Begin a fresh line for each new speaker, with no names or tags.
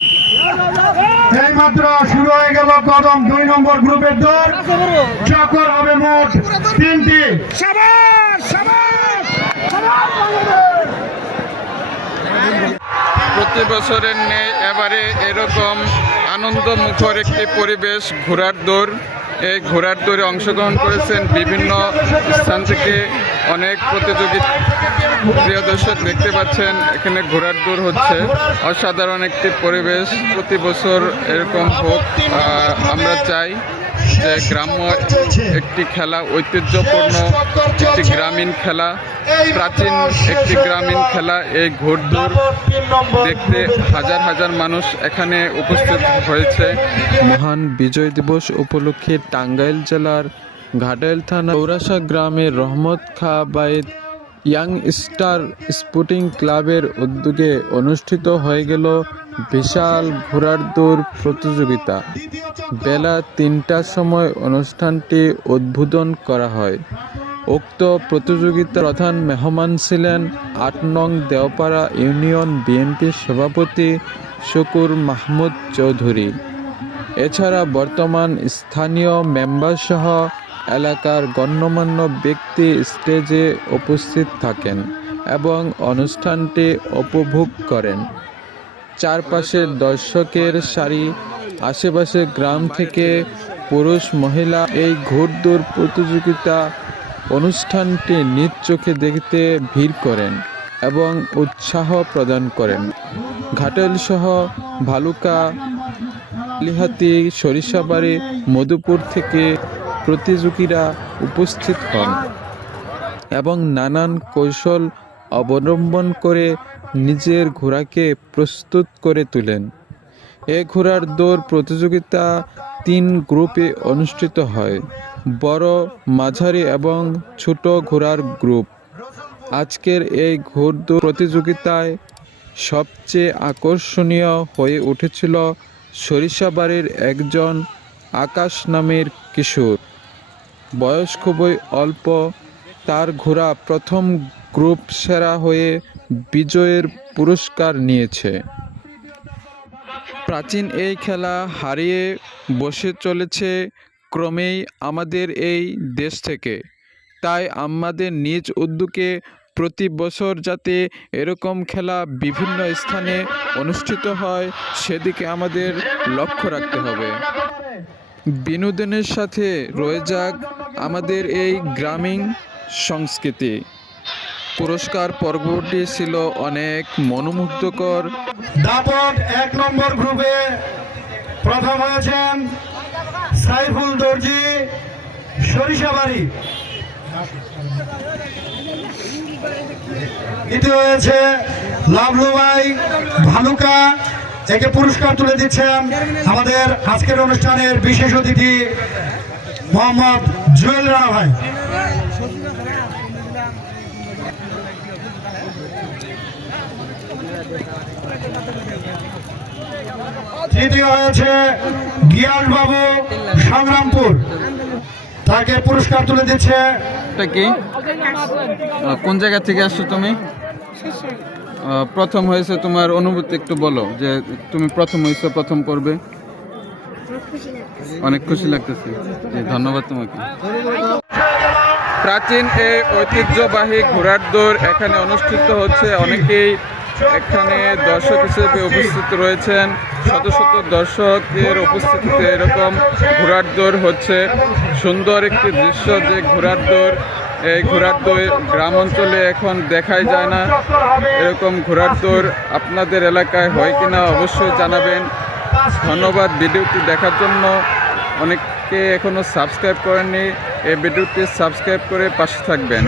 এই মাত্র শুরু হয়ে গেল কদম দুই নম্বর গ্রুপের দৌড় চক্কর হবে মোট তিনটি।
প্রতি বছরের নেই এবারে এরকম আনন্দ মুখর একটি পরিবেশ ঘোড়ার দৌড়। এই ঘোড়ার দৌড়ে অংশগ্রহণ করেছেন বিভিন্ন স্থান থেকে অনেক প্রতিযোগী প্রিয় দর্শক, দেখতে পাচ্ছেন, এখানে ঘোড়ার দৌড় হচ্ছে। অসাধারণ একটি পরিবেশ প্রতি বছর এরকম হোক আমরা চাই যে গ্রাম্য একটি খেলা, ঐতিহ্যপূর্ণ একটি গ্রামীণ খেলা, প্রাচীন একটি গ্রামীণ খেলা, এই ঘোড়দৌড় দেখতে হাজার হাজার মানুষ এখানে উপস্থিত হয়েছে। মহান বিজয় দিবস উপলক্ষে টাঙ্গাইল জেলার ঘাটাইল থানা চৌরাশা গ্রামের রহমত খা বাইদ ইয়াং স্টার স্পোর্টিং ক্লাবের উদ্যোগে অনুষ্ঠিত হয়ে গেল বিশাল ঘোড়ার দৌড় প্রতিযোগিতা। বেলা তিনটার সময় অনুষ্ঠানটি উদ্বোধন করা হয়। উক্ত প্রতিযোগিতার প্রধান মেহমান ছিলেন আট নং দেওপাড়া ইউনিয়ন বিএনপির সভাপতি শুকুর মাহমুদ চৌধুরী। এছাড়া বর্তমান স্থানীয় মেম্বারসহ এলাকার গণ্যমান্য ব্যক্তি স্টেজে উপস্থিত থাকেন এবং অনুষ্ঠানটি উপভোগ করেন। চারপাশে দর্শকের সারি আশেপাশে গ্রাম থেকে পুরুষ, মহিলা এই ঘোড়দৌড় প্রতিযোগিতা অনুষ্ঠানটি নিজ চোখে দেখতে ভিড় করেন এবং উৎসাহ প্রদান করেন। ঘাটাইল সহ ভালুকা, লিহাতি, সরিষাবাড়ি, মধুপুর থেকে প্রতিযোগীরা উপস্থিত হন এবং নানান কৌশল অবলম্বন করে নিজের ঘোড়াকে প্রস্তুত করে তোলেন। এ ঘোড়ার দৌড় প্রতিযোগিতা তিন গ্রুপে অনুষ্ঠিত হয়, বড়, মাঝারি এবং ছোট ঘোড়ার গ্রুপ। আজকের এই ঘোড়দৌড় প্রতিযোগিতায় সবচেয়ে আকর্ষণীয় হয়ে উঠেছিল সরিষাবাড়ির একজন আকাশ নামের কিশোর। বয়স খুবই অল্প, তার ঘোড়া প্রথম গ্রুপ সেরা হয়ে বিজয়ের পুরস্কার নিয়েছে। প্রাচীন এই খেলা হারিয়ে বসে চলেছে ক্রমেই আমাদের এই দেশ থেকে। তাই আমাদের নিজ উদ্যোগে প্রতি বছর যাতে এরকম খেলা বিভিন্ন স্থানে অনুষ্ঠিত হয়, সেদিকে আমাদের লক্ষ্য রাখতে হবে। বিনোদনের সাথে রয়ে যাক আমাদের এই গ্রামীণ সংস্কৃতি। পুরস্কার পর্বটি ছিল অনেক মনোমুগ্ধকর।
দাপট এক নম্বর গ্রুপে প্রথম হয়েছেন সাইফুল দর্জি সরিষাবাড়ি দ্বিতীয় হয়েছে লাভলুবাই ভালুকা একে পুরস্কার তুলে দিচ্ছেন আমাদের আজকের অনুষ্ঠানের বিশেষ অতিথি মোহাম্মদ জুয়েল রানা ভাই। তৃতীয় হয়েছে গিয়াস বাবু সংগ্রামপুর। তাকে পুরস্কার তুলে দিচ্ছে
কি? কোন জায়গা থেকে আসছো তুমি? প্রথম হয়েছে তোমার অনুভূতি একটু বলো, যে তুমি প্রথম হয়েছো, প্রথম করবে। অনেক খুশি লাগতেছে। ধন্যবাদ তোমাকে। প্রাচীন এই ঐতিহ্যবাহী ঘোড়ার দৌড় এখানে অনুষ্ঠিত হচ্ছে। অনেকেই এখানে দর্শক হিসেবে উপস্থিত রয়েছেন। শত শত দর্শকের উপস্থিতিতে এরকম ঘোড়ার দৌড় হচ্ছে। সুন্দর একটি দৃশ্য যে ঘোড়ার দৌড়, এই ঘোড়ার দৌড় গ্রাম অঞ্চলে এখন দেখাই যায় না। এরকম ঘোড়ার দৌড় আপনাদের এলাকায় হয় কিনা অবশ্যই জানাবেন। ধন্যবাদ ভিডিওটি দেখার জন্য। অনেকে এখনও সাবস্ক্রাইব করেননি। এই ভিডিওটি সাবস্ক্রাইব করে পাশে থাকবেন।